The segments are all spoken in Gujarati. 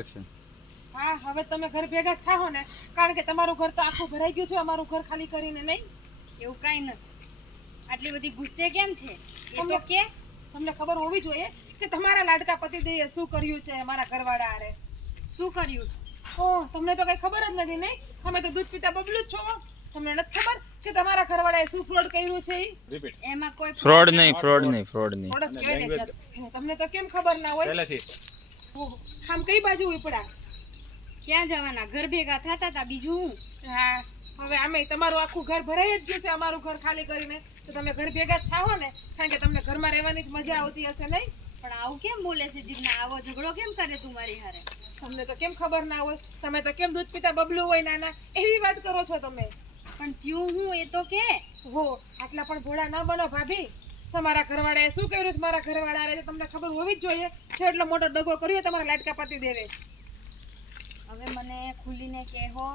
એક્શન. હા હવે તમે ઘર ભેગા થાઓ ને, કારણ કે તમારું ઘર તો આખું ભરાઈ ગયું છે, અમારું ઘર ખાલી કરીને નહીં. એવું કાઈ નથી. આટલી બધી ગુસ્સે કેમ છે એ તો કે. તમને ખબર હોવી જોઈએ કે તમારા લાડકા પતિદેવે શું કર્યું છે અમારા ઘરવાળા હારે. શું કર્યું? ઓહ, તમને તો કઈ ખબર જ નથી નહીં. તમે તો દૂધ પીતા બબલું જ છો. તમને નથી ખબર કે તમારા ઘરવાળાએ શું ફ્રોડ કર્યું છે ઈ? રિપીટ. એમાં કોઈ ફ્રોડ નહીં, ફ્રોડ નહીં, ફ્રોડ નહીં. ફ્રોડ જ કહેવાય ને જાત. તમને તો કેમ ખબર ના હોય? પહેલેથી ઓહ, આમ કઈ બાજુ ઉપડા? ક્યાં જવાના? ઘર ભેગા થતા હતા, બીજું હું? હા, હવે આમે તમારું આખું ઘર ભરાઈ જ ગયું છે અમારું ઘર ખાલી કરીને, તો તમે ઘર ભેગા જ થાઓ ને, કારણ કે તમને ઘરમાં રહેવાની જ મજા આવતી હશે નહીં. પણ આવું કેમ બોલે છે જીજ્ઞા? આવો ઝઘડો કેમ કરે તું મારી હારે? તમને તો કેમ ખબર ના હોય? તમે તો કેમ દૂધ પીતા બબલું હોય નાના એવી વાત કરો છો તમે. પણ થયું હું એ તો કે. હો, આટલા પણ ભોળા ન બનો ભાભી. તમારા ઘરવાળાએ શું કર્યું છે મારા ઘરવાળાએ તમને ખબર હોવી જ જોઈએ કે એટલો મોટો દગો કર્યો તમારા લાડકા પતિદેવે. હવે મને ખુલીને કહેવો.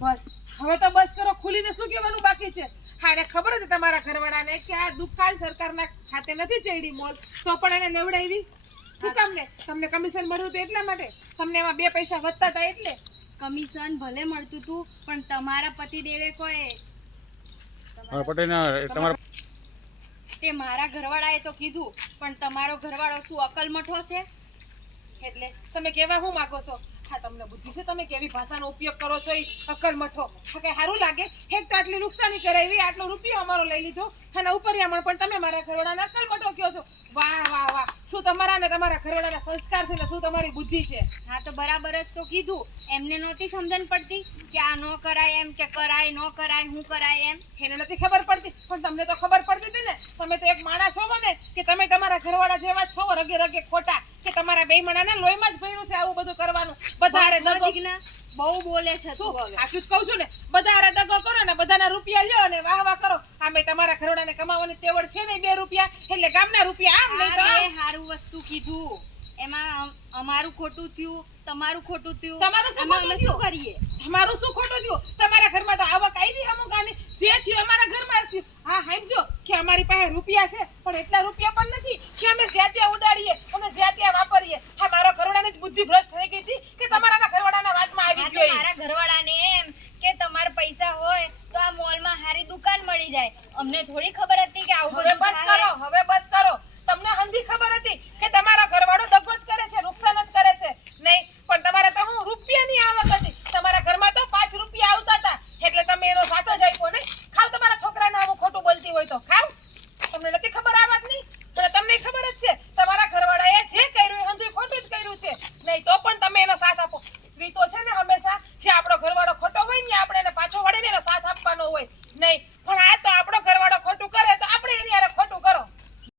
બસ હવે તો બસ કરો. ખુલીને શું કહેવાનું બાકી છે? હા, એને ખબર હતી તમારા ઘરવાળાને કે આ દુકાન સરકારના ખાતે નથી ચડી મોલ, તો પણ એને લેવડાવી. શું કામ ને? તમને કમિશન મળ્યું હતું એટલા માટે, તમને એમાં 2 પૈસા વધતા હતા એટલે. કમિશન ભલે મળતું તું, પણ તમારા પતિદેવે કોઈ પટેલના તમારા તે મારા ઘરવાળાએ તો કીધું, પણ તમારો ઘરવાળો શું અકલ મઠો છે? એટલે તમે કેવા શું માંગો છો? હા, તમને બુદ્ધિ છે? તમે કેવી ભાષાનો ઉપયોગ કરો છો? એ અક્કલ મઠો તો કઈ સારું લાગે? એક તો આટલી નુકસાની કરાવી, આટલો રૂપિયો અમારો લઈ લીધો, અને ઉપરિયામણ પણ તમે મારા ઘરવાળાને અક્કલ મઠો કહો છો. વાહ વાહ વાહ! શું તમારા ને તમારા ઘરવાળાના સંસ્કાર છે ને શું તમારી બુદ્ધિ છે? હા, તો બરાબર જ તો કીધું. એમને નહોતી સમજણ પડતી કે આ ન કરાય એમ, કે કરાય ન કરાય, હું કરાય એમ? એને નથી ખબર પડતી, પણ તમને તો ખબર પડતી હતી ને. તમે તો એક માણસ છો ને, કે તમે તમારા ઘરવાળા જેવા જ છો, રગે રગે ખોટા, કે તમારા બે માણાના લોહીમાં જ ભર્યું છે આવું બધું કરવાનું. બધા હારે દગો. બહુ બોલે છે તું હવે. સાચું જ કહું છું ને. બધા હારે દગો કરો ને, બધાના રૂપિયા લ્યો અને વાહ વાહ કરો. આમે તમારા ઘરવાળાને કમાવાની તેવડ છે ને 2 રૂપિયા, એટલે ગામના રૂપિયા આમ નહીં તો આમ. સારું વસ્તુ કીધું. એમાં અમારું ખોટું થયું, તમારું ખોટું થયું. તમારું શું આમાં ખોટું અમે શું થયું? કરીએ? તમારું શું ખોટું થયું? તમારા ઘરમાં તો આવક આવી અમુક આની, જે થયું અમારા ઘરમાં થયું. હા, સમજો કે અમારી પાસે રૂપિયા છે, પણ એટલા રૂપિયા પણ નથી કે અમે જ્યાં ત્યાં ઉડાડીએ અને જ્યાં ત્યાં વાપરીએ. હા, મારા ઘરવાળાની જ બુદ્ધિ ભ્રષ્ટ થઈ ગઈ હતી કે તમારા ઘરવાળાના વાતમાં આવી હા, તો ગયો. મારા ઘરવાળાને એમ કે તમારા પૈસા હોય તો આ મોલમાં હારી દુકાન મળી જાય. અમને થોડી ખબર હતી કે આવું હવે બધું બસ થાય. કરો, હવે બસ કરો. તમને હંધી ખબર હતી કે તમારા ઘરવાળો દગો જ કરે છે, નુકસાન જ કરે છે નહીં, પણ તમારે તો હું રૂપિયાની આવક હતી. તમારા ઘરમાં તો 5 રૂપિયા આવતા હતા, એટલે તમે એનો સાથ જ આપ્યો ને. ખાવ તમારા છોકરાને આવું ખોટું બોલતી હોય તો ખાવ. તમને નથી ખબર આ વાતની? અને તમને ખબર જ છે તમારા ઘરવાળાએ જે કર્યું એ હંધી ખોટું જ કર્યું છે નહીં, તો પણ તમે એનો સાથ આપો. સ્ત્રી તો છે ને હંમેશા જે આપણો ઘરવાળો ખોટો હોય ને આપણે એને પાછો વળીને એનો સાથ આપવાનો હોય નહીં, પણ આ તો આપણો ઘરવાળો ખોટું કરે તો આપણે એની હારે ખોટું કરો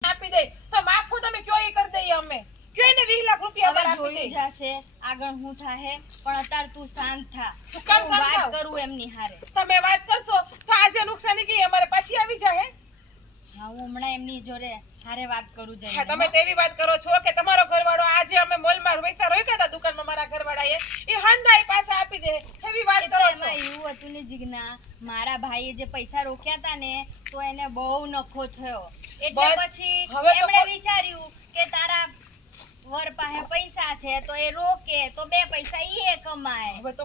આપી દે તો માફું તમે કયો એ કરી દઈએ. અમે કયો એને 20 લાખ રૂપિયા હવે આપી જોઈ દઈએ. જશે આગળ હું થાહે, પણ અત્યારે તું શાંત થા. શું કામ હું શાંત વાત થાવ? કરું એમની હારે. તમે વાત કરશો તો આજે નુકસાની ગઈ અમારે પાછી આવી જાય. હા, હું હમણાં એમની જોડે હારે વાત કરું જઈને. હા, તમે તેવી વાત કરો છો કે તમારો ઘરવાળો આજે અમે મોલમાં રોક્યા હતા દુકાનમાં મારા ઘરવાળાએ એ હંધાઈ પાછા આપી દે એવી વાત એ તો કરો છો. એમાં એવું હતું ને જીજ્ઞા, મારા ભાઈએ જે પૈસા રોક્યા હતા ને તો એને બહુ નફો થયો, એટલે બસ, પછી હવે તો એમણે વિચાર્યું કે તારા વર પાસે પૈસા છે તો એ રોકે તો 2 પૈસા ઈ કમાય. હવે તો